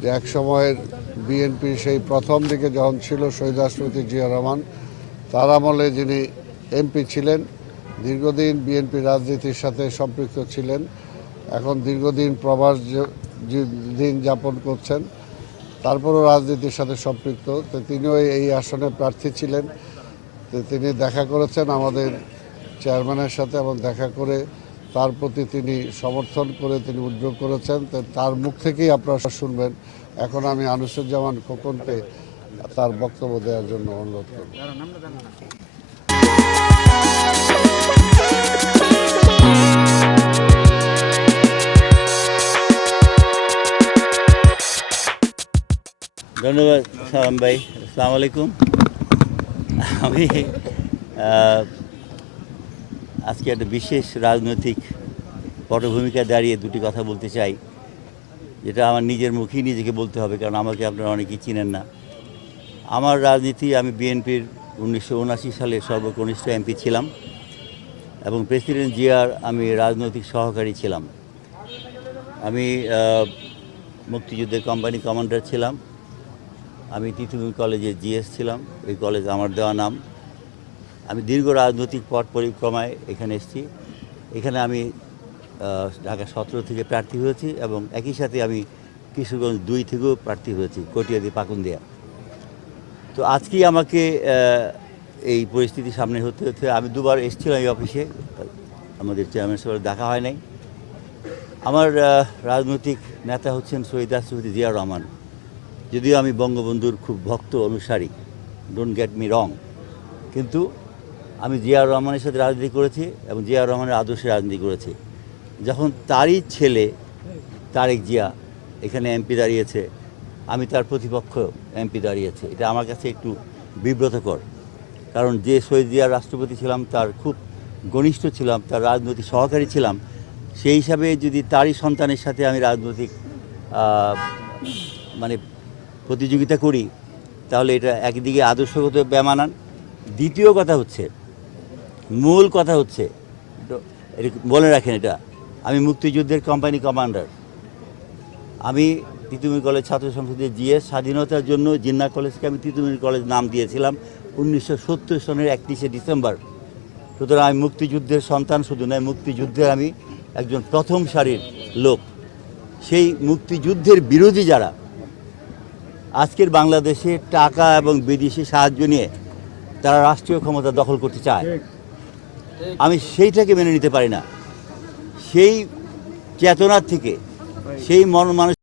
যে এক সময়ের বিএনপির সেই প্রথম দিকে যখন ছিল শহীদ রাষ্ট্রপতি জিয়া রহমান, তার আমলে যিনি এমপি ছিলেন, দীর্ঘদিন বিএনপি রাজনীতির সাথে সম্পৃক্ত ছিলেন, এখন দীর্ঘদিন প্রবাস দিন যাপন করছেন, তারপরও রাজনীতির সাথে সম্পৃক্ত। তো তিনিও এই আসনে প্রার্থী ছিলেন। তো তিনি দেখা করেছেন আমাদের চেয়ারম্যানের সাথে এবং দেখা করে তার প্রতি তিনি সমর্থন করে তিনি উদ্যোগ করেছেন। তো তার মুখ থেকেই আপনারা শুনবেন। এখন আমি আনিসুজ্জামান খোকনকে তার বক্তব্য দেওয়ার জন্য অনুরোধ করব। ধন্যবাদ সালাম ভাই। আসসালামু আলাইকুম। আমি আজকে একটা বিশেষ রাজনৈতিক পটভূমিকায় দাঁড়িয়ে দুটি কথা বলতে চাই, যেটা আমার নিজের মুখেই নিজেকে বলতে হবে, কারণ আমাকে আপনারা অনেকেই চিনেন না। আমার রাজনীতি, আমি বিএনপির 1979 সালে সর্বকনিষ্ঠ এমপি ছিলাম এবং প্রেসিডেন্ট জিয়ার আমি রাজনৈতিক সহকারী ছিলাম। আমি মুক্তিযুদ্ধের কোম্পানি কমান্ডার ছিলাম। আমি তিতুমির কলেজে জিএস ছিলাম, এই কলেজ আমার দেওয়া নাম। আমি দীর্ঘ রাজনৈতিক পথ পরিক্রমায় এখানে এসেছি। এখানে আমি ঢাকা 17 থেকে প্রার্থী হয়েছি এবং একই সাথে আমি কিশোরগঞ্জ 2 থেকেও প্রার্থী হয়েছি, কটিয়াদি পাকুন্দিয়া। তো আজকেই আমাকে এই পরিস্থিতির সামনে হতে হতে আমি দুবার এসেছিলাম এই অফিসে, আমাদের চেয়ারম্যান সাহেবের দেখা হয় নাই। আমার রাজনৈতিক নেতা হচ্ছেন শহীদ রাষ্ট্রপতি জিয়া রহমান। যদিও আমি বঙ্গবন্ধুর খুব ভক্ত অনুসারী, ডোন্ট গেট মি রং, কিন্তু আমি জিয়া রহমানের সাথে রাজনীতি করেছি এবং জিয়া রহমানের আদর্শে রাজনীতি করেছি। যখন তারই ছেলে তারেক জিয়া এখানে এমপি দাঁড়িয়েছে, আমি তার প্রতিপক্ষ এমপি দাঁড়িয়েছে, এটা আমার কাছে একটু বিব্রতকর। কারণ যে শহীদ জিয়ার রাষ্ট্রপতি ছিলাম, তার খুব ঘনিষ্ঠ ছিলাম, তার রাজনৈতিক সহকারী ছিলাম, সেই হিসাবে যদি তারই সন্তানের সাথে আমি রাজনৈতিক মানে প্রতিযোগিতা করি, তাহলে এটা একদিকে আদর্শগত বেমানান। দ্বিতীয় কথা হচ্ছে, মূল কথা হচ্ছে, বলে রাখেন, এটা আমি মুক্তিযুদ্ধের কোম্পানি কমান্ডার। আমি তিতুমির কলেজ ছাত্র সংসদের জিএস। স্বাধীনতার জন্য জিন্নাহ কলেজকে আমি তিতুমির কলেজ নাম দিয়েছিলাম 1970 সনের 31শে ডিসেম্বর। সুতরাং আমি মুক্তিযুদ্ধের সন্তান শুধু নয়, মুক্তিযুদ্ধের আমি একজন প্রথম সারির লোক। সেই মুক্তিযুদ্ধের বিরোধী যারা আজকের বাংলাদেশে টাকা এবং বিদেশি সাহায্য নিয়ে তারা রাষ্ট্রীয় ক্ষমতা দখল করতে চায়, আমি সেইটাকে মেনে নিতে পারি না। সেই চেতনার থেকে, সেই মানুষ